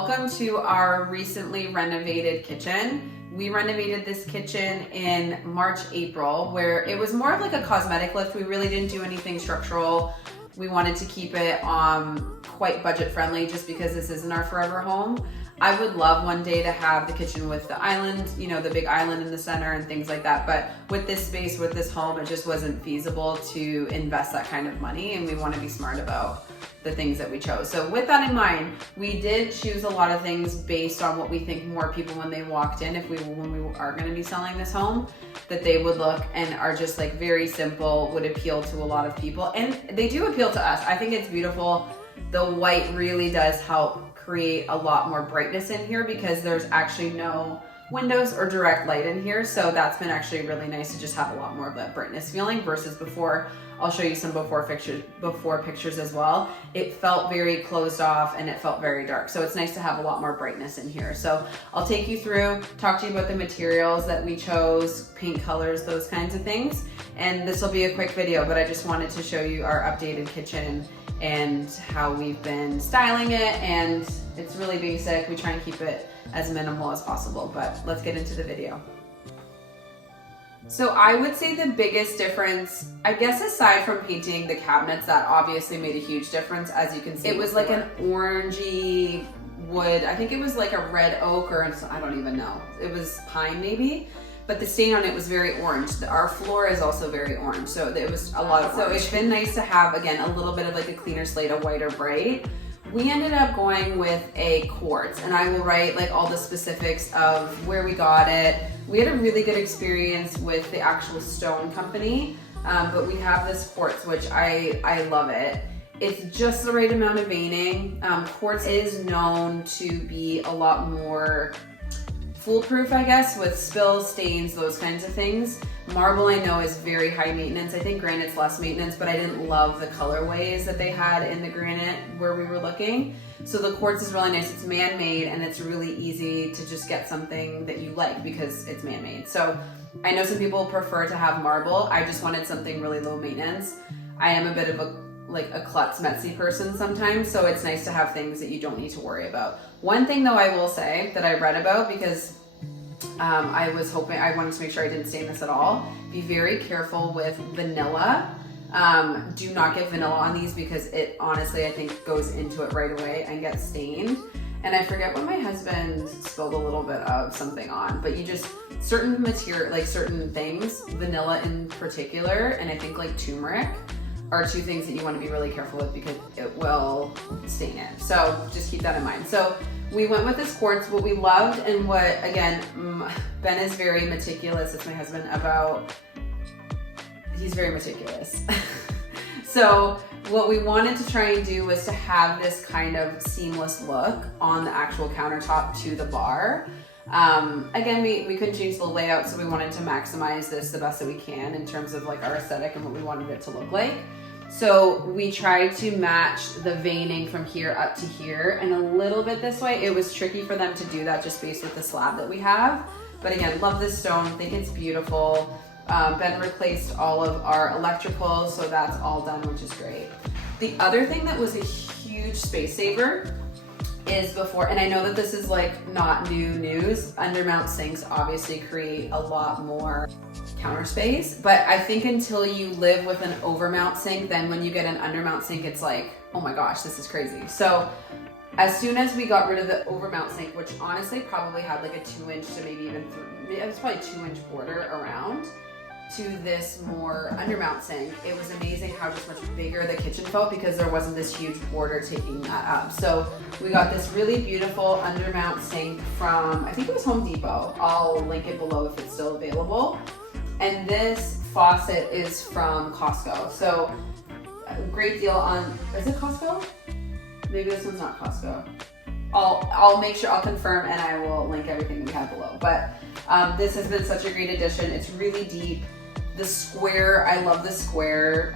welcome to our recently renovated kitchen. We renovated this kitchen in March, April, where it was more of like a cosmetic lift. We really didn't do anything structural. We wanted to keep it quite budget friendly just because this isn't our forever home. I would love one day to have the kitchen with the island, you know, the big island in the center and things like that. But with this space, with this home, it just wasn't feasible to invest that kind of money, and we want to be smart about the things that we chose. So with that in mind, we did choose a lot of things based on what we think more people, when they walked in, when we are going to be selling this home, that they would look and are just like very simple, would appeal to a lot of people. And they do appeal to us. I think it's beautiful. The white really does help create a lot more brightness in here because there's actually no windows or direct light in here. So that's been actually really nice to just have a lot more of that brightness feeling versus before. I'll show you some before pictures as well. It felt very closed off and it felt very dark. So it's nice to have a lot more brightness in here. So I'll take you through, talk to you about the materials that we chose, paint colors, those kinds of things. And this will be a quick video, but I just wanted to show you our updated kitchen and how we've been styling it. And it's really basic. We try and keep it as minimal as possible, but let's get into the video. So I would say the biggest difference, I guess aside from painting the cabinets, that obviously made a huge difference, as you can see. It was like an orangey wood. I think it was like a red oak, or I don't even know. It was pine maybe, but the stain on it was very orange. Our floor is also very orange, so it was a lot of orange. So it's been nice to have, again, a little bit of like a cleaner slate, a whiter bright. We ended up going with a quartz, and I will write like all the specifics of where we got it. We had a really good experience with the actual stone company, but we have this quartz, which I love it. It's just the right amount of veining. Quartz is known to be a lot more foolproof, I guess, with spills, stains, those kinds of things. Marble, I know, is very high maintenance. I think granite's less maintenance, but I didn't love the colorways that they had in the granite where we were looking. So the quartz is really nice. It's man-made, and it's really easy to just get something that you like because it's man-made. So I know some people prefer to have marble. I just wanted something really low maintenance. I am a bit of a klutz messy person sometimes, so it's nice to have things that you don't need to worry about. One thing though I will say that I read about, because I wanted to make sure I didn't stain this at all. Be very careful with vanilla. Do not get vanilla on these because it honestly, I think, goes into it right away and gets stained. And I forget what my husband spilled a little bit of something on, but you just, certain material, like certain things, vanilla in particular, and I think like turmeric, are two things that you want to be really careful with because it will stain it. So just keep that in mind. So we went with this quartz. What we loved, and what, again, Ben is very meticulous, it's my husband, he's very meticulous. So what we wanted to try and do was to have this kind of seamless look on the actual countertop to the bar. Again, we couldn't change the layout, so we wanted to maximize this the best that we can in terms of like our aesthetic and what we wanted it to look like. So we tried to match the veining from here up to here and a little bit this way. It was tricky for them to do that just based with the slab that we have. But again, love this stone, think it's beautiful. Ben replaced all of our electrical, so that's all done, which is great. The other thing that was a huge space saver is and I know that this is like not new news, undermount sinks obviously create a lot more counter space, but I think until you live with an overmount sink, then when you get an undermount sink, it's like, oh my gosh, this is crazy. So as soon as we got rid of the overmount sink, which honestly probably had like a 2-inch to maybe even it was probably 2-inch border around, to this more undermount sink, it was amazing how just much bigger the kitchen felt because there wasn't this huge border taking that up. So we got this really beautiful undermount sink from, I think it was Home Depot. I'll link it below if it's still available. And this faucet is from Costco. So a great deal on, is it Costco? Maybe this one's not Costco. I'll make sure, I'll confirm, and I will link everything we have below. But this has been such a great addition. It's really deep. The square, I love the square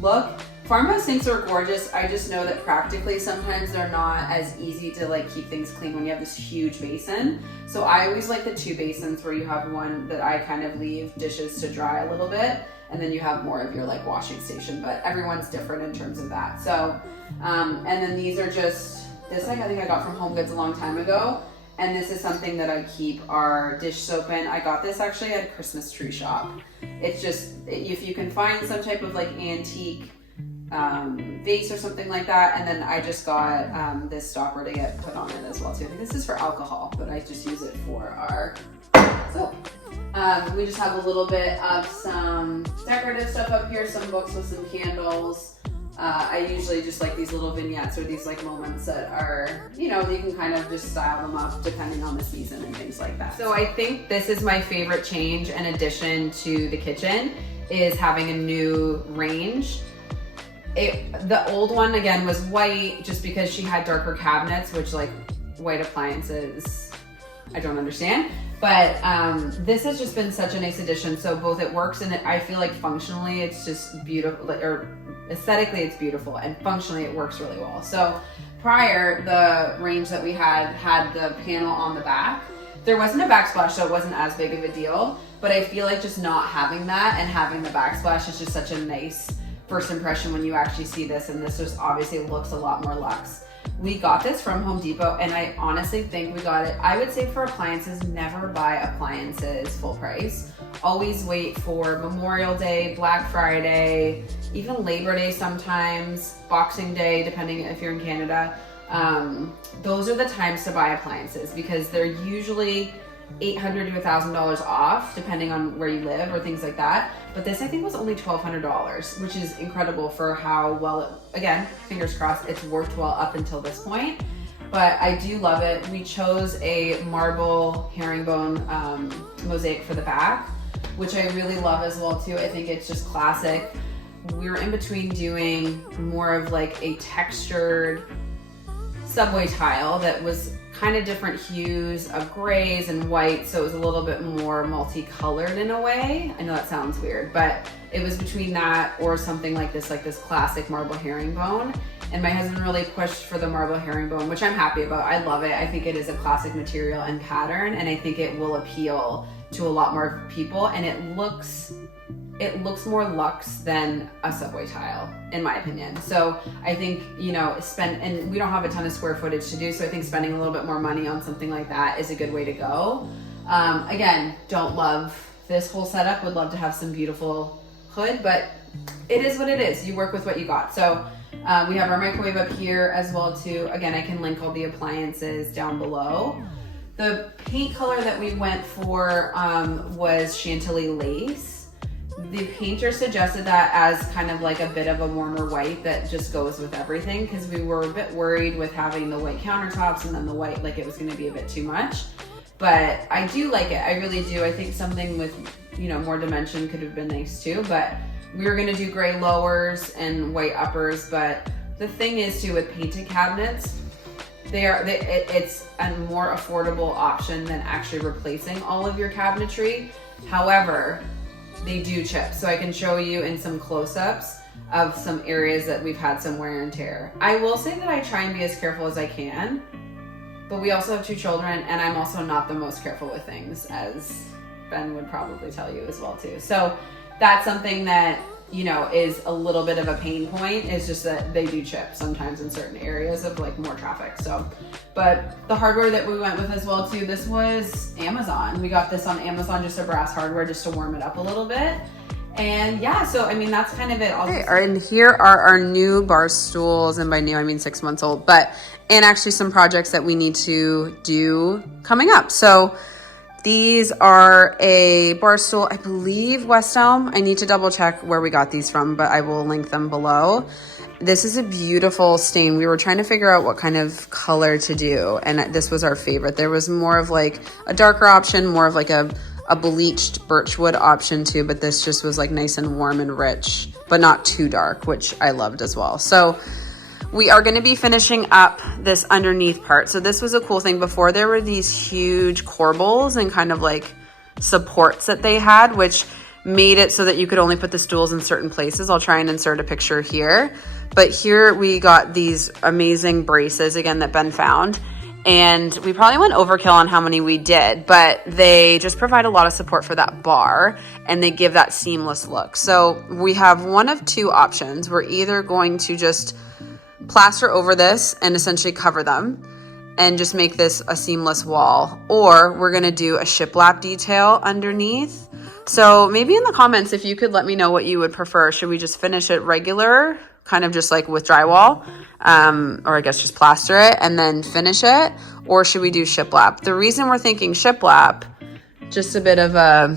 look. Farmhouse sinks are gorgeous. I just know that practically sometimes they're not as easy to like keep things clean when you have this huge basin. So I always like the 2 basins where you have one that I kind of leave dishes to dry a little bit, and then you have more of your like washing station, but everyone's different in terms of that. So, and then these are just This I think I got from Home Goods a long time ago. And this is something that I keep our dish soap in. I got this actually at a Christmas tree shop. It's just, if you can find some type of like antique vase or something like that. And then I just got this stopper to get put on it as well too. I think this is for alcohol, but I just use it for our soap. We just have a little bit of some decorative stuff up here, some books with some candles. I usually just like these little vignettes or these like moments that are, you know, you can kind of just style them up depending on the season and things like that. So I think this is my favorite change and addition to the kitchen is having a new range. The old one again was white just because she had darker cabinets, which like white appliances, I don't understand. But this has just been such a nice addition. So both it works and I feel like functionally it's just beautiful, or aesthetically it's beautiful, and functionally it works really well. So prior, the range that we had the panel on the back. There wasn't a backsplash, so it wasn't as big of a deal. But I feel like just not having that and having the backsplash is just such a nice first impression when you actually see this. And this just obviously looks a lot more luxe. We got this from Home Depot, and I honestly think we got it. I would say for appliances, never buy appliances full price. Always wait for Memorial Day, Black Friday, even Labor Day sometimes, Boxing Day, depending if you're in Canada. Those are the times to buy appliances because they're usually $800 to $1,000 off, depending on where you live or things like that. But this I think was only $1,200, which is incredible for how well it, again, fingers crossed, it's worked well up until this point. But I do love it. We chose a marble herringbone mosaic for the back, which I really love as well too. I think it's just classic. We were in between doing more of like a textured subway tile that was kind of different hues of grays and white, so it was a little bit more multicolored in a way. I know that sounds weird, but it was between that or something like this classic marble herringbone. And my husband really pushed for the marble herringbone, which I'm happy about. I love it. I think it is a classic material and pattern, and I think it will appeal to a lot more people. And it looks more luxe than a subway tile, in my opinion. So I think, you know, and we don't have a ton of square footage to do, so I think spending a little bit more money on something like that is a good way to go. Again, don't love this whole setup, would love to have some beautiful hood, but it is what it is. You work with what you got. So we have our microwave up here as well too. Again, I can link all the appliances down below. The paint color that we went for was Chantilly lace. The painter suggested that as kind of like a bit of a warmer white that just goes with everything, because we were a bit worried with having the white countertops and then the white, like it was going to be a bit too much. But I do like it. I really do. I think something with, you know, more dimension could have been nice too, but we were going to do gray lowers and white uppers. But the thing is too, with painted cabinets, it's a more affordable option than actually replacing all of your cabinetry. However, they do chip. So I can show you in some close-ups of some areas that we've had some wear and tear. I will say that I try and be as careful as I can, but we also have 2 children, and I'm also not the most careful with things, as Ben would probably tell you as well too. So that's something that, you know, is a little bit of a pain point, is just that they do chip sometimes in certain areas of like more traffic. So, but the hardware that we went with as well too, this was Amazon. We got this on Amazon, just a brass hardware just to warm it up a little bit. And yeah, so I mean, that's kind of it. And here are our new bar stools, and by new I mean 6 months old, and actually some projects that we need to do coming up. So these are a bar stool, I believe West Elm. I need to double check where we got these from, but I will link them below. This is a beautiful stain. We were trying to figure out what kind of color to do, and this was our favorite. There was more of like a darker option, more of like a bleached birchwood option too, but this just was like nice and warm and rich, but not too dark, which I loved as well. So we are going to be finishing up this underneath part. So this was a cool thing. Before, there were these huge corbels and kind of like supports that they had, which made it so that you could only put the stools in certain places. I'll try and insert a picture here. But here we got these amazing braces, again, that Ben found. And we probably went overkill on how many we did, but they just provide a lot of support for that bar, and they give that seamless look. So we have one of 2 options. We're either going to just plaster over this and essentially cover them and just make this a seamless wall. Or we're gonna do a shiplap detail underneath. So maybe in the comments, if you could let me know what you would prefer. Should we just finish it regular, kind of just like with drywall, or I guess just plaster it and then finish it? Or should we do shiplap? The reason we're thinking shiplap, just a bit of a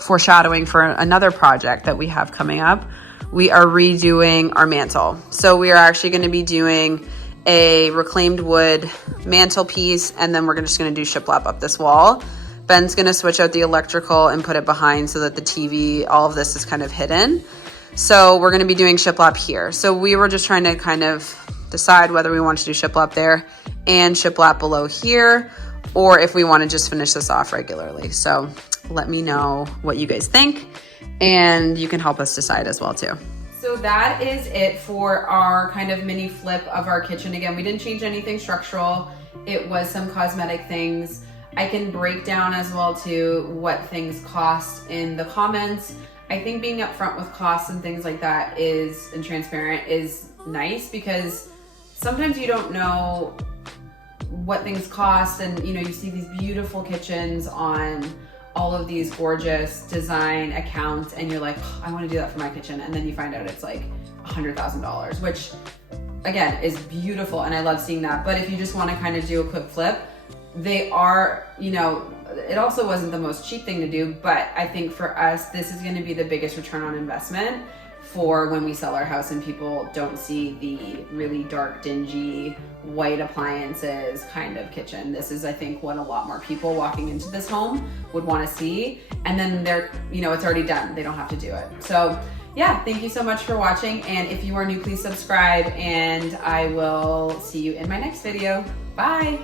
foreshadowing for another project that we have coming up. We are redoing our mantle. So we are actually gonna be doing a reclaimed wood mantelpiece, and then we're just gonna do shiplap up this wall. Ben's gonna switch out the electrical and put it behind so that the TV, all of this is kind of hidden. So we're gonna be doing shiplap here. So we were just trying to kind of decide whether we want to do shiplap there and shiplap below here, or if we wanna just finish this off regularly. So let me know what you guys think, and you can help us decide as well too. So that is it for our kind of mini flip of our kitchen. Again, we didn't change anything structural. It was some cosmetic things. I can break down as well too what things cost in the comments. I think being upfront with costs and things like that is, and transparent, is nice, because sometimes you don't know what things cost, and you know, you see these beautiful kitchens on all of these gorgeous design accounts and you're like, oh, I want to do that for my kitchen, and then you find out it's like $100,000, which again is beautiful and I love seeing that. But if you just want to kind of do a quick flip, they are, you know, it also wasn't the most cheap thing to do, but I think for us this is going to be the biggest return on investment for when we sell our house and people don't see the really dark, dingy, white appliances kind of kitchen. This is, I think, what a lot more people walking into this home would want to see. And then they're, you know, it's already done. They don't have to do it. So yeah, thank you so much for watching. And if you are new, please subscribe, and I will see you in my next video. Bye.